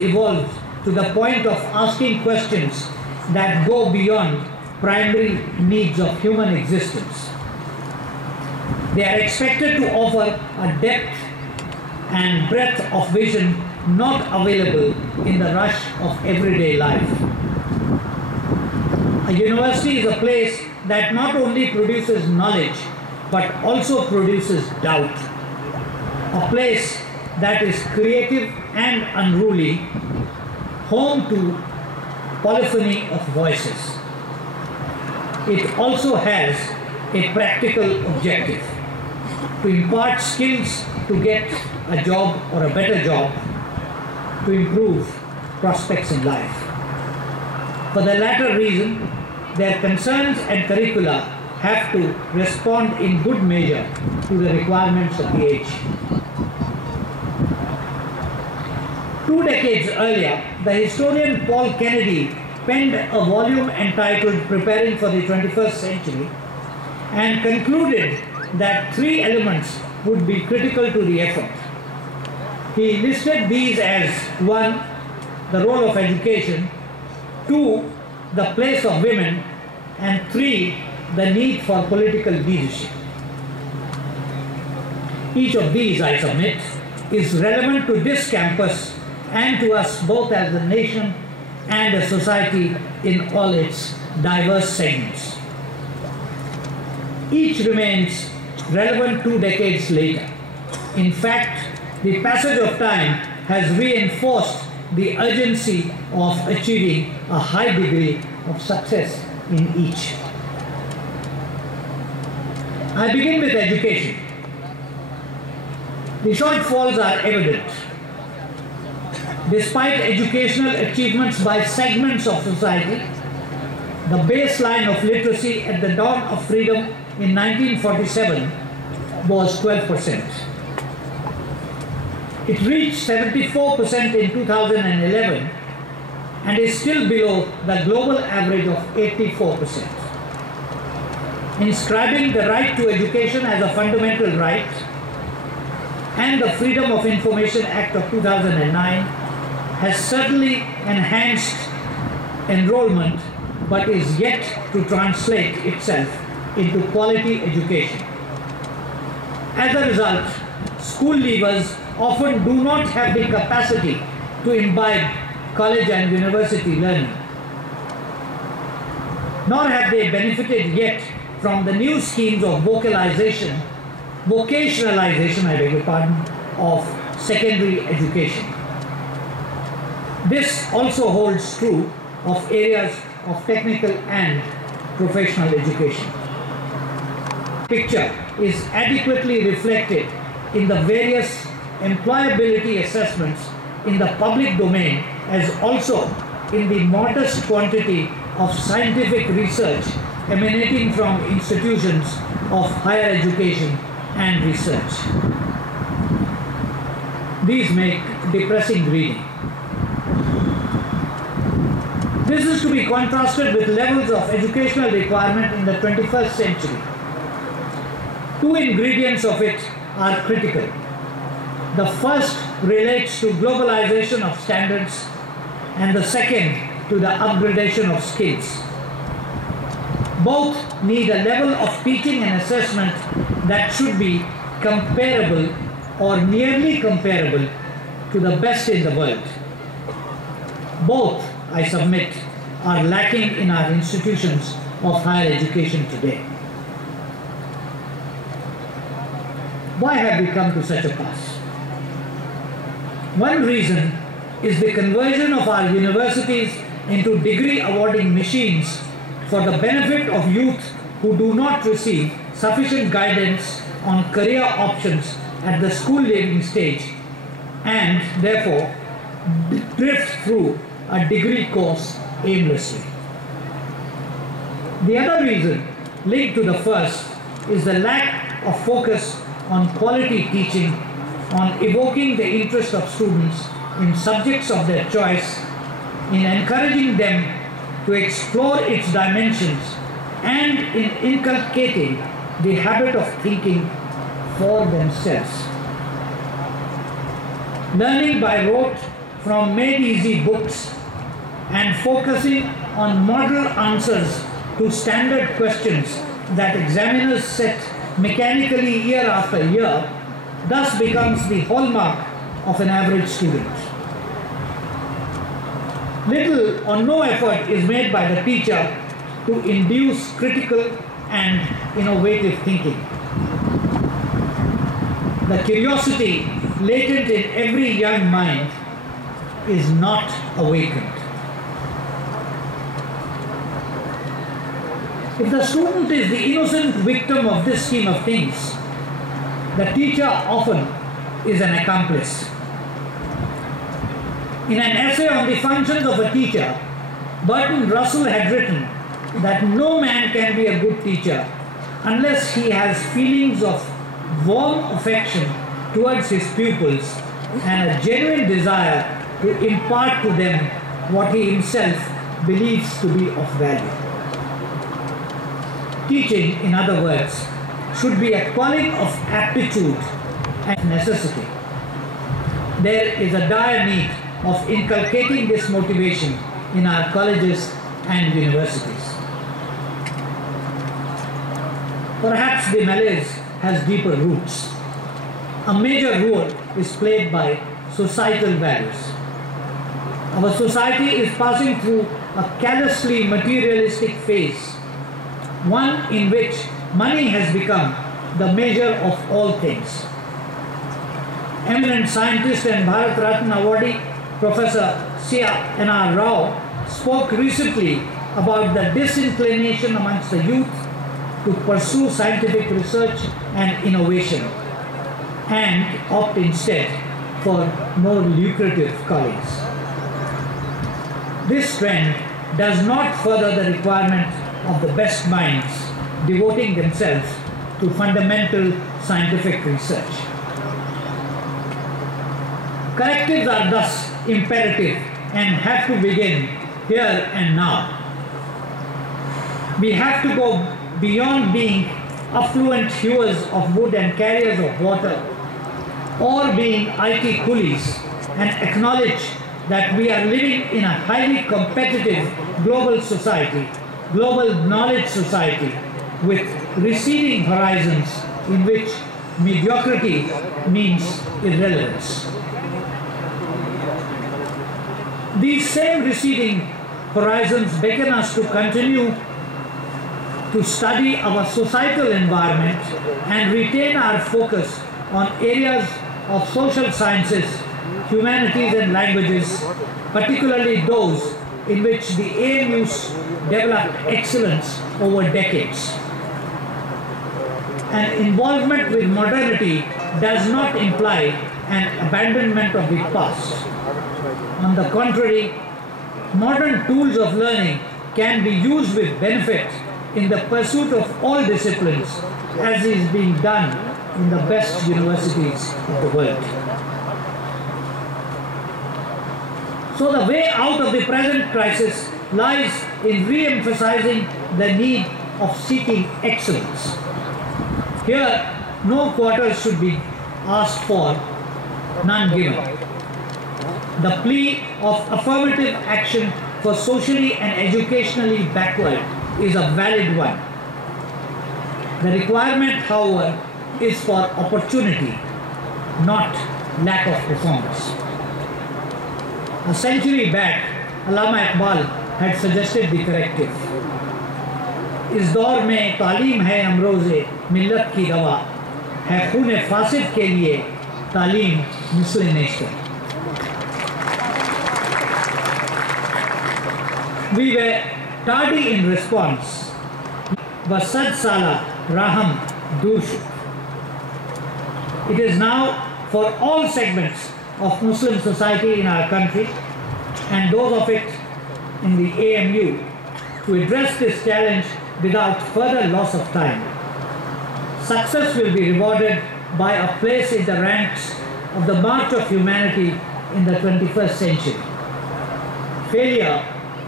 evolved to the point of asking questions that go beyond primary needs of human existence. They are expected to offer a depth and breadth of vision not available in the rush of everyday life. A university is a place that not only produces knowledge but also produces doubt. A place that is creative and unruly, home to polyphony of voices. It also has a practical objective: to impart skills to get a job or a better job, to improve prospects in life. For the latter reason, their concerns and curricula have to respond in good measure to the requirements of the age. 2 decades earlier, the historian Paul Kennedy penned a volume entitled Preparing for the 21st Century and concluded that 3 elements would be critical to the effort. He listed these as 1. The role of education, 2. The place of women, and 3. The need for political leadership. Each of these, I submit, is relevant to this campus and to us both as a nation and a society in all its diverse segments. Each remains relevant 2 decades later. In fact, the passage of time has reinforced the urgency of achieving a high degree of success in each. I begin with education. The shortfalls are evident. Despite educational achievements by segments of society, the baseline of literacy at the dawn of freedom in 1947 was 12%. It reached 74% in 2011 and is still below the global average of 84%. Inscribing the right to education as a fundamental right and the Freedom of Information Act of 2009 has certainly enhanced enrollment, but is yet to translate itself into quality education. As a result, school leavers often do not have the capacity to imbibe college and university learning, nor have they benefited yet from the new schemes of vocationalization, I beg your pardon, of secondary education. This also holds true of areas of technical and professional education. Picture is adequately reflected in the various employability assessments in the public domain, as also in the modest quantity of scientific research emanating from institutions of higher education and research. These make depressing reading. This is to be contrasted with levels of educational requirement in the 21st century. 2 ingredients of it are critical. The first relates to globalization of standards, and the second to the upgradation of skills. Both need a level of teaching and assessment that should be comparable or nearly comparable to the best in the world. Both, I submit, are lacking in our institutions of higher education today. Why have we come to such a pass? One reason is the conversion of our universities into degree awarding machines for the benefit of youth who do not receive sufficient guidance on career options at the school leaving stage and therefore drift through a degree course aimlessly. The other reason, linked to the first, is the lack of focus on quality teaching, on evoking the interest of students in subjects of their choice, in encouraging them to explore its dimensions, and in inculcating the habit of thinking for themselves. Learning by rote from made-easy books and focusing on model answers to standard questions that examiners set mechanically year after year, thus becomes the hallmark of an average student. Little or no effort is made by the teacher to induce critical and innovative thinking. The curiosity latent in every young mind is not awakened. If the student is the innocent victim of this scheme of things, the teacher often is an accomplice. In an essay on the functions of a teacher, Bertrand Russell had written that no man can be a good teacher unless he has feelings of warm affection towards his pupils and a genuine desire to impart to them what he himself believes to be of value. Teaching, in other words, should be a calling of aptitude and necessity. There is a dire need of inculcating this motivation in our colleges and universities. Perhaps the malaise has deeper roots. A major role is played by societal values. Our society is passing through a callously materialistic phase, one in which money has become the measure of all things. Eminent scientist and Bharat Ratna awardee Professor C.N.R. Rao spoke recently about the disinclination amongst the youth to pursue scientific research and innovation and opt instead for more lucrative callings. This trend does not further the requirement of the best minds devoting themselves to fundamental scientific research. Correctives are thus imperative and have to begin here and now. We have to go beyond being affluent hewers of wood and carriers of water, or being IT coolies, and acknowledge that we are living in a highly competitive global society, global knowledge society, with receding horizons in which mediocrity means irrelevance. These same receding horizons beckon us to continue to study our societal environment and retain our focus on areas of social sciences, humanities and languages, particularly those in which the AMUs developed excellence over decades. An involvement with modernity does not imply an abandonment of the past. On the contrary, modern tools of learning can be used with benefit in the pursuit of all disciplines, as is being done in the best universities of the world. So the way out of the present crisis lies in re-emphasizing the need of seeking excellence. Here, no quarters should be asked for, none given. The plea of affirmative action for socially and educationally backward is a valid one. The requirement, however, is for opportunity, not lack of performance. A century back, Allama Iqbal had suggested the corrective. इस दौर में तालीम है अमरोज़े मिल्लत की दवा है खून फासिद के लिए तालीम मिस्ल Nishtar. We were tardy in response. Basad Sala Raham Dush. It is now for all segments of Muslim society in our country and those of it in the AMU to address this challenge without further loss of time. Success will be rewarded by a place in the ranks of the march of humanity in the 21st century. Failure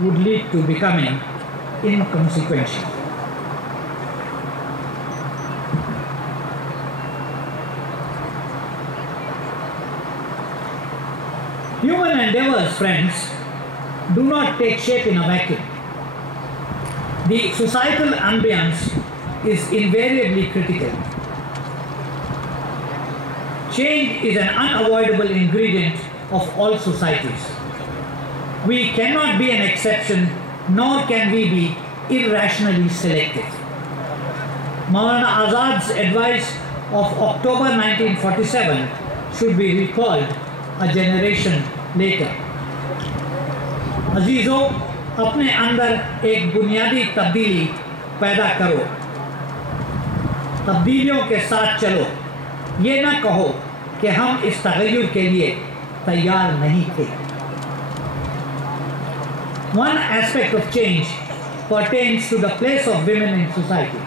would lead to becoming inconsequential. Human endeavor friends, do not take shape in a vacuum. The societal ambience is invariably critical. Change is an unavoidable ingredient of all societies. We cannot be an exception, nor can we be irrationally selective. Maulana Azad's advice of October 1947 should be recalled a generation later. अजीजों, अपने अंदर एक बुनियादी तब्दीली पैदा करो, तब्दीलियों के साथ चलो, ये ना कहो कि हम इस तगय्युर के लिए तैयार नहीं थे. One aspect of change pertains to the place of women in society.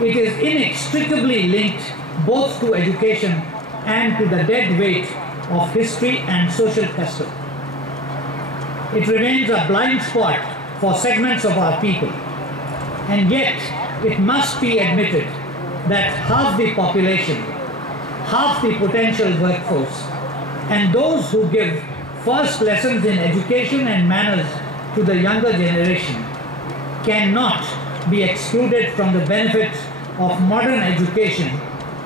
It is inextricably linked both to education and to the dead weight of history and social custom. It remains a blind spot for segments of our people, and yet it must be admitted that half the population, half the potential workforce, and those who give first lessons in education and manners to the younger generation cannot be excluded from the benefits of modern education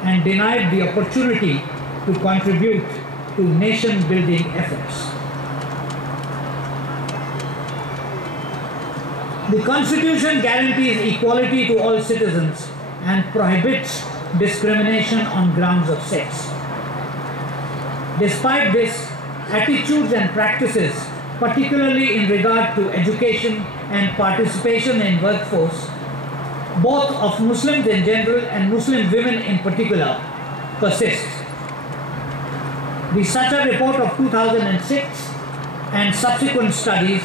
and denied the opportunity to contribute to nation-building efforts. The Constitution guarantees equality to all citizens and prohibits discrimination on grounds of sex. Despite this, attitudes and practices, particularly in regard to education and participation in workforce, both of Muslims in general and Muslim women in particular, persist. The Sacha report of 2006 and subsequent studies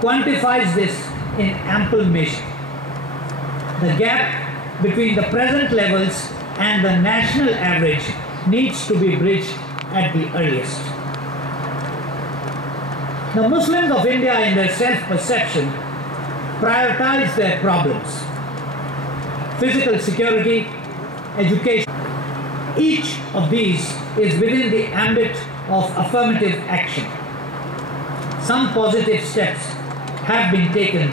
quantifies this in ample measure. The gap between the present levels and the national average needs to be bridged at the earliest. The Muslims of India, in their self-perception, prioritize their problems: physical security, education. Each of these is within the ambit of affirmative action. Some positive steps have been taken,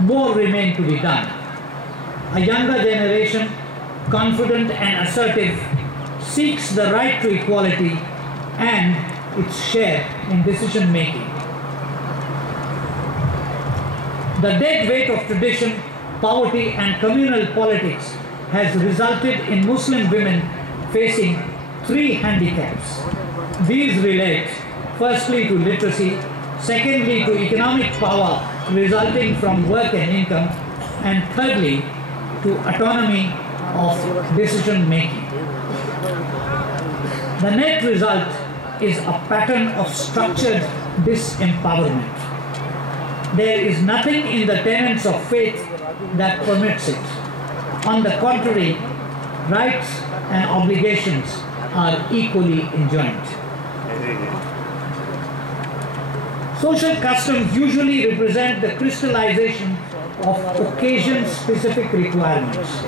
more remain to be done. A younger generation, confident and assertive, seeks the right to equality and its share in decision making. The dead weight of tradition, poverty and communal politics has resulted in Muslim women facing three handicaps. These relate firstly to literacy, secondly to economic power resulting from work and income, and thirdly to autonomy of decision making. The net result is a pattern of structured disempowerment. There is nothing in the tenets of faith that permits it. On the contrary, rights and obligations are equally enjoined. Social customs usually represent the crystallization of occasion-specific requirements.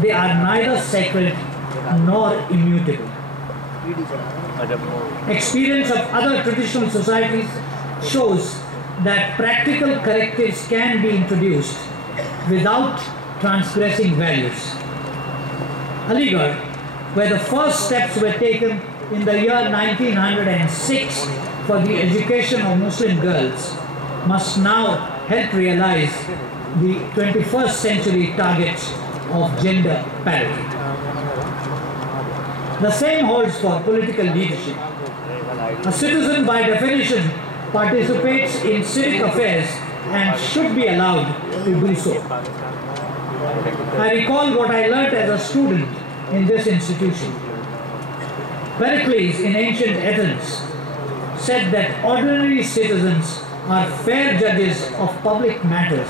They are neither sacred nor immutable. Experience of other traditional societies shows that practical correctives can be introduced without transgressing values. Aligarh, where the first steps were taken in the year 1906 for the education of Muslim girls, must now help realize the 21st century targets of gender parity. The same holds for political leadership. A citizen, by definition, participates in civic affairs and should be allowed to do so. I recall what I learnt as a student in this institution. Pericles in ancient Athens said that ordinary citizens are fair judges of public matters,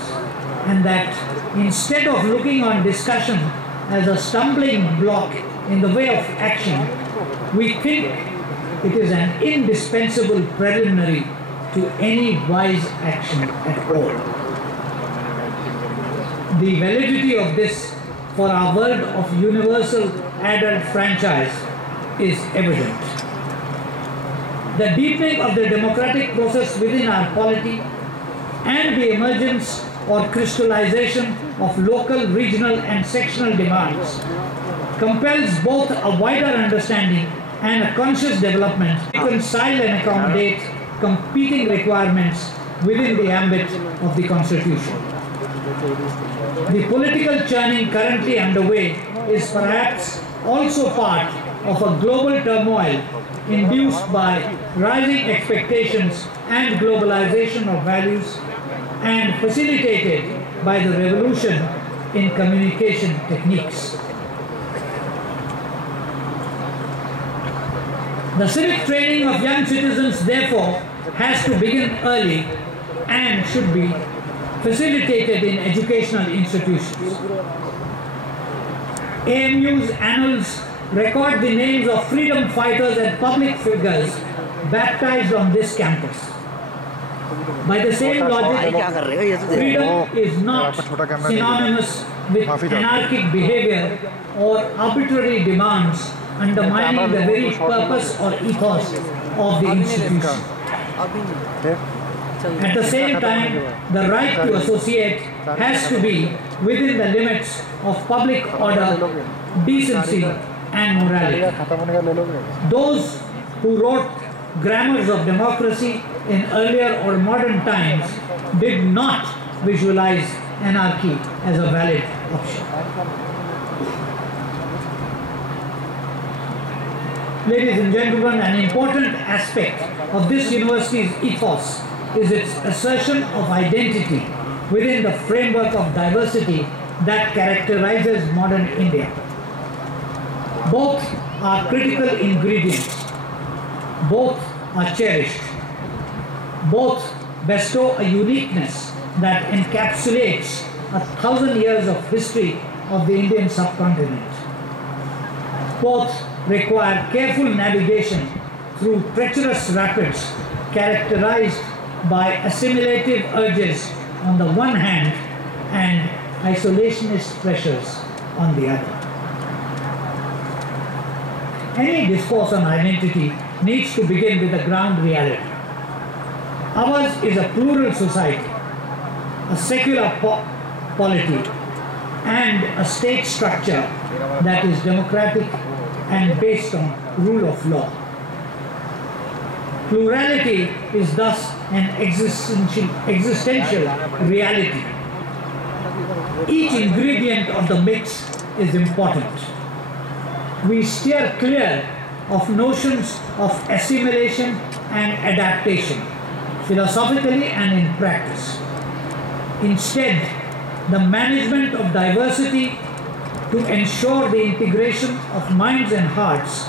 and that instead of looking on discussion as a stumbling block in the way of action, we think it is an indispensable preliminary to any wise action at all. The validity of this for our world of universal adult franchise is evident. the deepening of the democratic process within our polity, and the emergence or crystallization of local, regional and sectional demands compels both a wider understanding and a conscious development to reconcile and accommodate competing requirements within the ambit of the Constitution. The political churning currently underway is perhaps also part of a global turmoil induced by rising expectations and globalization of values, and facilitated by the revolution in communication techniques. The civic training of young citizens, therefore, has to begin early and should be facilitated in educational institutions. AMU's annals record the names of freedom fighters and public figures baptized on this campus. By the same logic, freedom is not synonymous with anarchic behavior or arbitrary demands undermining the very purpose or ethos of the institution. At the same time, the right to associate has to be within the limits of public order, decency and morality. Those who wrote grammars of democracy in earlier or modern times did not visualize anarchy as a valid option. Ladies and gentlemen, an important aspect of this university's ethos is its assertion of identity within the framework of diversity that characterizes modern India. Both are critical ingredients, both are cherished, both bestow a uniqueness that encapsulates 1,000 years of history of the Indian subcontinent. Both require careful navigation through treacherous rapids characterized by assimilative urges on the one hand and isolationist pressures on the other. Any discourse on identity needs to begin with the ground reality. Ours is a plural society, a secular polity, and a state structure that is democratic and based on rule of law. Plurality is thus an existential reality. Each ingredient of the mix is important. We steer clear of notions of assimilation and adaptation, philosophically and in practice. Instead, the management of diversity to ensure the integration of minds and hearts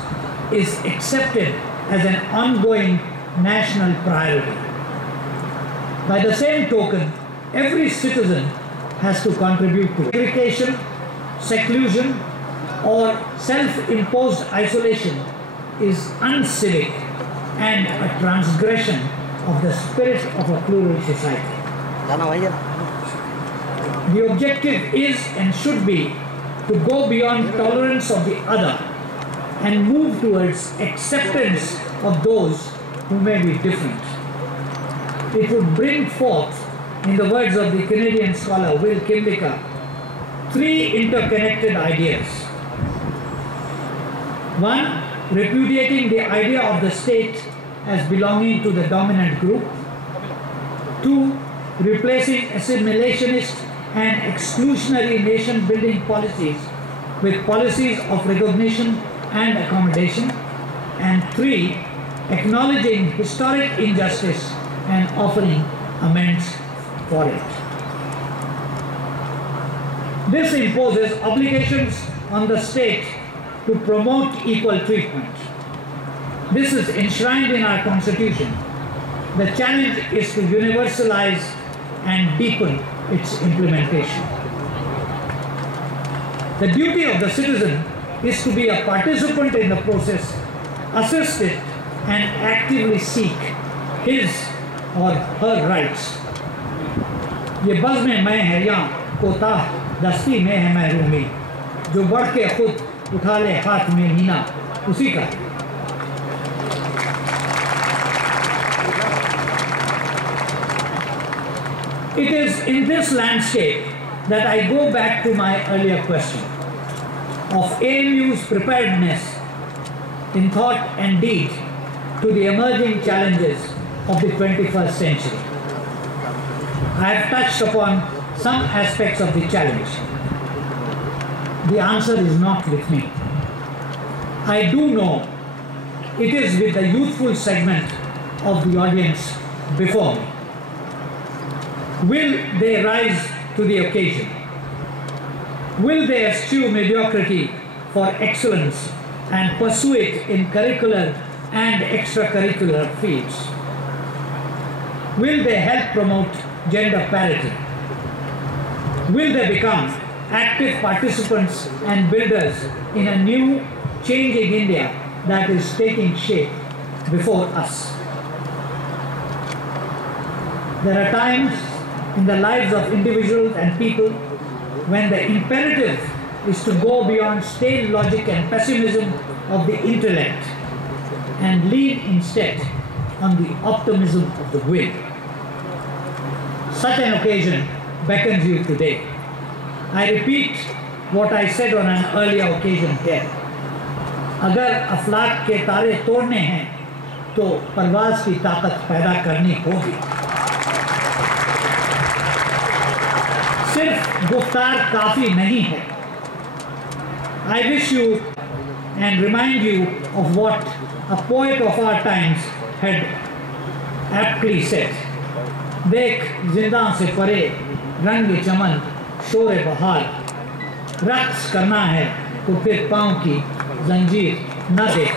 is accepted as an ongoing national priority. By the same token, every citizen has to contribute to segregation, seclusion, or self-imposed isolation is uncivic and a transgression of the spirit of a plural society. The objective is and should be to go beyond tolerance of the other and move towards acceptance of those who may be different. It would bring forth, in the words of the Canadian scholar Will Kimlicka, three interconnected ideas. One, repudiating the idea of the state as belonging to the dominant group. Two, replacing assimilationist and exclusionary nation-building policies with policies of recognition and accommodation. And three, acknowledging historic injustice and offering amends for it. This imposes obligations on the state to promote equal treatment. This is enshrined in our Constitution. The challenge is to universalize and deepen its implementation. The duty of the citizen is to be a participant in the process, assist it, and actively seek his or her rights. ये बज़्म में मैं है या कोताह दस्ती में है महरूमी, जो बढ़ के खुद उठा ले हाथ में हीना उसी का। It is in this landscape that I go back to my earlier question of AMU's preparedness in thought and deed to the emerging challenges of the 21st century. I have touched upon some aspects of the challenge. The answer is not with me. I do know it is with the youthful segment of the audience before me. Will they rise to the occasion? Will they eschew mediocrity for excellence and pursue it in curricular and extracurricular fields? Will they help promote gender parity? Will they become active participants and builders in a new, changing India that is taking shape before us? There are times in the lives of individuals and people when the imperative is to go beyond stale logic and pessimism of the intellect and lean instead on the optimism of the will. Such an occasion beckons you today. I repeat what I said on an earlier occasion here. अगर अफलाक के तारे तोड़ने हैं तो परवाज़ की ताकत पैदा करनी होगी। सिर्फ गुफ्तार काफ़ी नहीं है। I wish you and remind you of what a poet of our times had aptly said. देख जिंदा से परे रंग चमन शोर बहार, रक्स करना है तो फिर पाँव की जंजीर न देख।